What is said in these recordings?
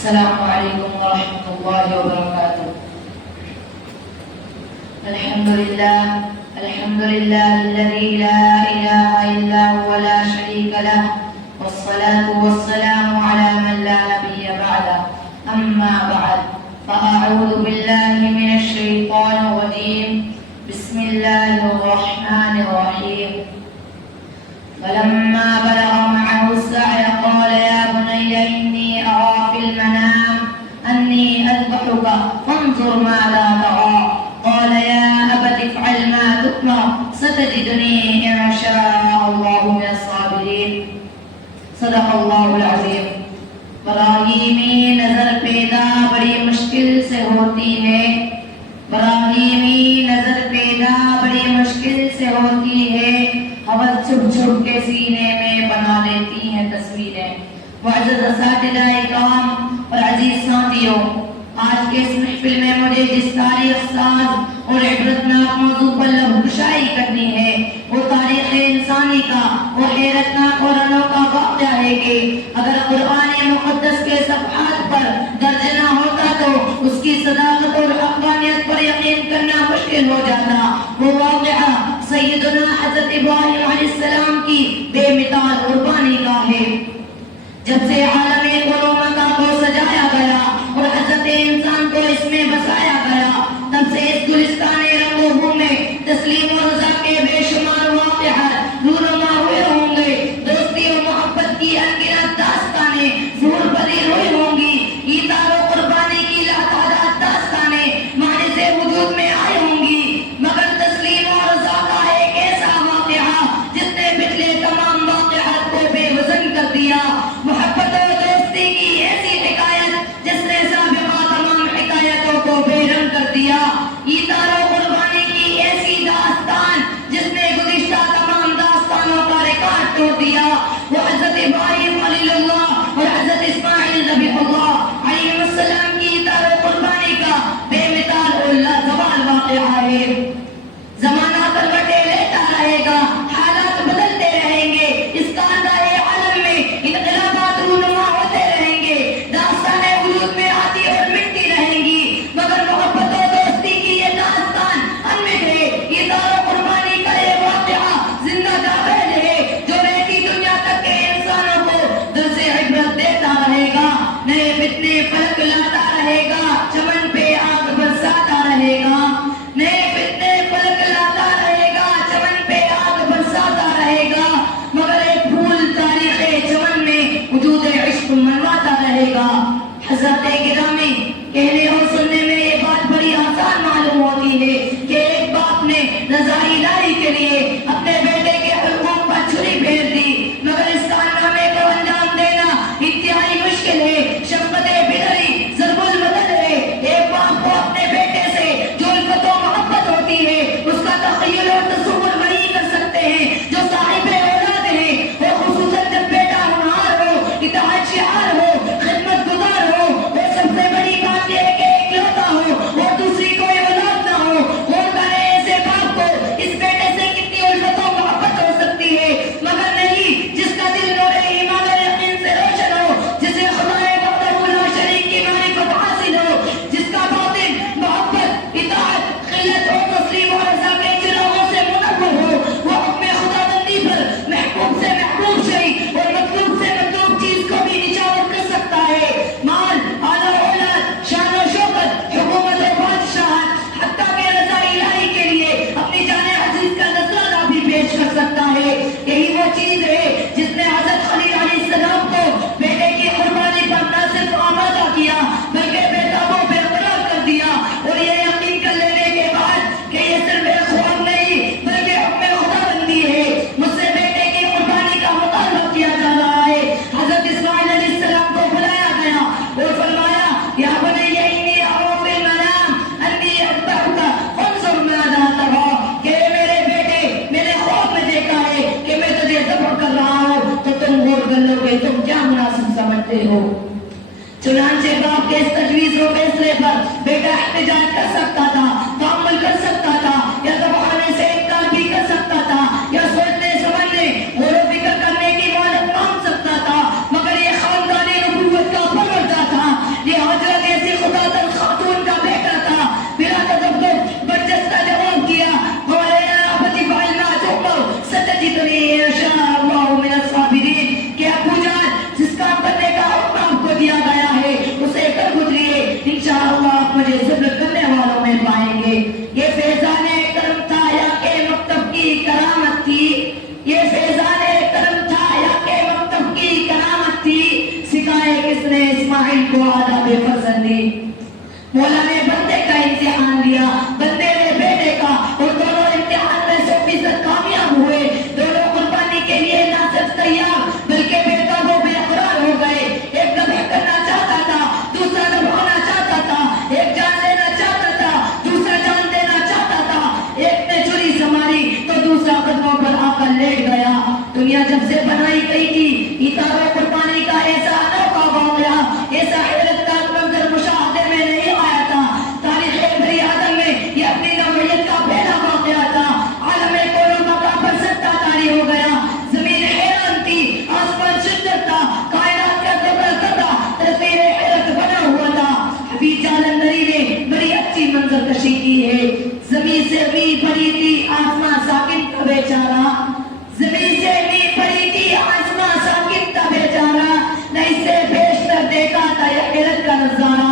السلام علیکم ورحمۃ اللہ وبرکاتہ۔ الحمد للہ الذی لا الہ الا هو لا شریک له والصلاة والسلام على من لا نبی بعده اما بعد فاعوذ باللہ من الشیطان الرجیم بسم اللہ الرحمن الرحیم فلما بلغ معه السعي قال يا بني إني أرى في المنام أني أذبحك فانظر ماذا ترى قال يا أبت افعل ما تؤمر ستجدني إن شاء الله من الصابرين صدق الله العظيم۔ براہیمی نظر پیدا بڑی مشکل سے ہوتی ہے، براہیمی نظر پیدا بڑی مشکل سے ہوتی ہے، حوث چھپ چھپ کے سینے میں بنا لیتی ہیں تصویریں۔ معزز اساتذہ اکرام اور عزیز ساتھیوں، آج کے اس محفل میں مجھے جس تاریخ ساز اور عبرتناک موضوع پر لبگشائی کرنی ہے وہ تاریخ انسانی کا وہ حیرتناک اور انوکھا واقعہ ہے کہ اگر قرآن مقدس کے صفحات پر درج نہ ہوتا تو اس کی صداقت اور حقانیت پر یقین کرنا مشکل ہو جاتا۔ وہ واقعہ سیدنا حضرت ابراہیم علیہ السلام کی بے مثال قربانی کا ہے۔ جب سے عالم قلومکہ کو سجایا گیا اور حضرت انسان کو اس میں بسایا گیا، تب سے اس گلستان رنگ و بو میں تسلیم و رضا کے بے شمار واقعات رونما ہوئے ہوں گے، دوستی و محبت کی انگنت داستانیں زور پذیر ہوئی ہوں گی، ایثار و قربانی کی لاتعداد داستانیں معنی سے وجود میں آئی ہوں گی، مگر تسلیم و رضا کا ایک ایسا واقعہ جس نے پچھلے تمام واقعات کو بے وزن کر دیا، محبت و دوستی کی ایسی حکایت جس نے سابقہ تمام حکایتوں کو بے رنگ کر دیا، ایثار و قربانی کی ایسی داستان جس نے گزشتہ تمام داستانوں کا ریکارڈ توڑ دیا، وہ حضرت ابراہیم خلیل اللہ اور حضرت اسماعیل ذبیح اللہ علیہ السلام کی ایثار و قربانی کا بے مثال اور لازوال واقعہ ہے۔ زمانہ کروٹیں لیتا رہے گا، حالات بدلتے رہیں گے، اس کاندائے عالم میں انقلابات رونما ہوتے رہیں گے، داستانیں وجود میں آتی اور مٹتی رہیں گی، مگر محبت و دوستی کی یہ داستان انمٹ ہے، ایثار و قربانی کا یہ واقعہ زندہ جاوید ہے جو رہتی دنیا تک کے انسانوں کو درس عبرت دیتا رہے گا، نئے فتنے فلک لاتا رہے گا، چمن پہ آگ برساتا رہے گا، نئے فتنے فلک لاتا رہے گا، چمن پہ آگ برساتا رہے گا، مگر ایک پھول تاریخ چمن میں وجود عشق منواتا رہے گا۔ حضرات گرامی، کہنے اور سننے میں یہ بات بڑی آسان معلوم ہوتی ہے کہ ایک باپ نے رضا الہی کے لیے اپنے بیٹے کے حلقوم پر چھری پھیر دی، مگر اس کارنامے کو انجام دینا انتہائی مشکل ہے، شفقت بڑھئی ضرب المثل ہے۔ ایک باپ کو اپنے بیٹے سے جو الفت و محبت ہوتی ہے اس کا تخیل اور تصور وہی کر سکتے ہیں جو صاحب اولاد ہیں، وہ خصوصاً جب بیٹا ہونہار ہو، اطاعت شعار ہو، خدمت گزار ہو، وہ سب سے بڑی بات یہ ہے کہ اکلوتا ہو اور دوسری کوئی اولاد نہ ہو۔ غور کریں ایسے باپ کو اس بیٹے سے کتنی الفت و محبت ہو سکتی ہے، مگر نہیں جس کا دل نور ایمان اور یقین سے روشن ہو، جسے خدائے وحدہ لا شریک کی معرفت حاصل ہو، جس کا باطن محبت، اطاعت، خلت اور تسلیم و رضا کے چراغوں سے منور ہو، وہ حکم خدا بندی پر محبوب سے محبوب شئی اور مطلوب سے مطلوب چیز کو بھی نچاور کر سکتا ہے۔ مال، آل و اولاد، شان و شوکت، حکومت و بادشاہت، حتیٰ کہ رضا الہی کے لیے اپنی جان عزیز کا نذرانہ بھی پیش کر سکتا ہے۔ یہی وہ چیز ہے جس نے حضرت خلیل علیہ السلام کو بیٹے کی قربانی پر نہ صرف آمادہ کیا بلکہ بے تاب و بے قرار کر دیا، اور یہ یقین کر لینے کے بعد کہ یہ صرف ایک خواب نہیں بلکہ حکم خدا بندی ہے، مجھ سے بیٹے کی قربانی کا مطالبہ کیا جا رہا ہے۔ حضرت اسماعیل علیہ السلام کو بلایا گیا اور فرمایا یا بنی انی ارى فی المنام انی اذبحک فانظر ماذا ترى، کہ میرے بیٹے میں نے خواب میں دیکھا ہے کہ میں تجھے ذبح کر رہا ہوں، تو تم غور کر لو کہ تم کیا مناسب سمجھتے ہو۔ چنانچہ باپ کے اس تجویز و فیصلے پر بیٹا احتجاج کر سکتا تھا، تعامل کر سکتا تھا، یا ذبحانے سے انکار بھی کر سکتا تھا، یا سوچنے سمجھنے غور و فکر کرنے کی مہلت مانگ سکتا تھا، مگر یہ خاندانی نبوت کا پروردہ تھا، کس نے اسماعیل کو آداب فرزند دی؟ مولا نے بندے کا امتحان لیا، بندے نے بیٹے کا، اور دونوں امتحان میں 100% کامیاب ہوئے. دونوں قربانی کے لیے نہ صرف تیار بلکہ بیٹا وہ بے قرار ہو گئے. ایک ذبح کرنا چاہتا تھا، دوسرا ذبحنا چاہتا تھا. ایک جان لینا چاہتا تھا، دوسرا جان دینا چاہتا تھا. ایک نے چھری سنبھالی تو دوسرا قدموں پر آ کر لیٹ گیا. دنیا جب سے بنائی گئی تھی، اتار و قربانی کا ایسا انوکھا واقعہ، ایسا حیرت کا منظر مشاہدے میں نہیں آیا تھا. تاریخ بنی آدم میں یہ اپنی نوعیت کا پہلا واقعہ تھا. عالم کون مکہ پر سجدہ طاری ہو گیا. زمین حیران تھی، آسمان شدت تھا، کائنات کا زبردست تھا، تصویر حیرت بنا ہوا تھا. حفیظ جالندری نے بڑی اچھی منظر کشی کی ہے. زمین سے بھی بڑی تھی، آسمان ساکن کا بیچارہ. زمین سے بھی بڑی تھی، آسمان ساکن کا بیچارہ. نہ اس سے بیشتر دیکھا تھا یہ حیرت کا نظارہ.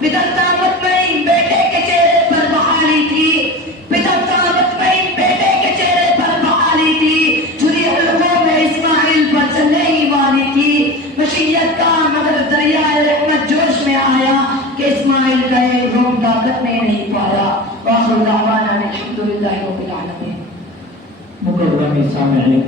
پتہ مطمئن بیٹے کے چہرے پر بحالی تھی، پتہ مطمئن بیٹے کے چہرے پر بحالی تھی. چھری حلقوں میں اسماعیل پر چلنے ہی والی تھی. مشیت کا مگر دریائے رحمت جوش میں آیا کہ اسماعیل کا ایک روم طاقت میں نہیں پایا. وآخر دعوانا الحمدللہ رب العالمین. مکرم سامعین،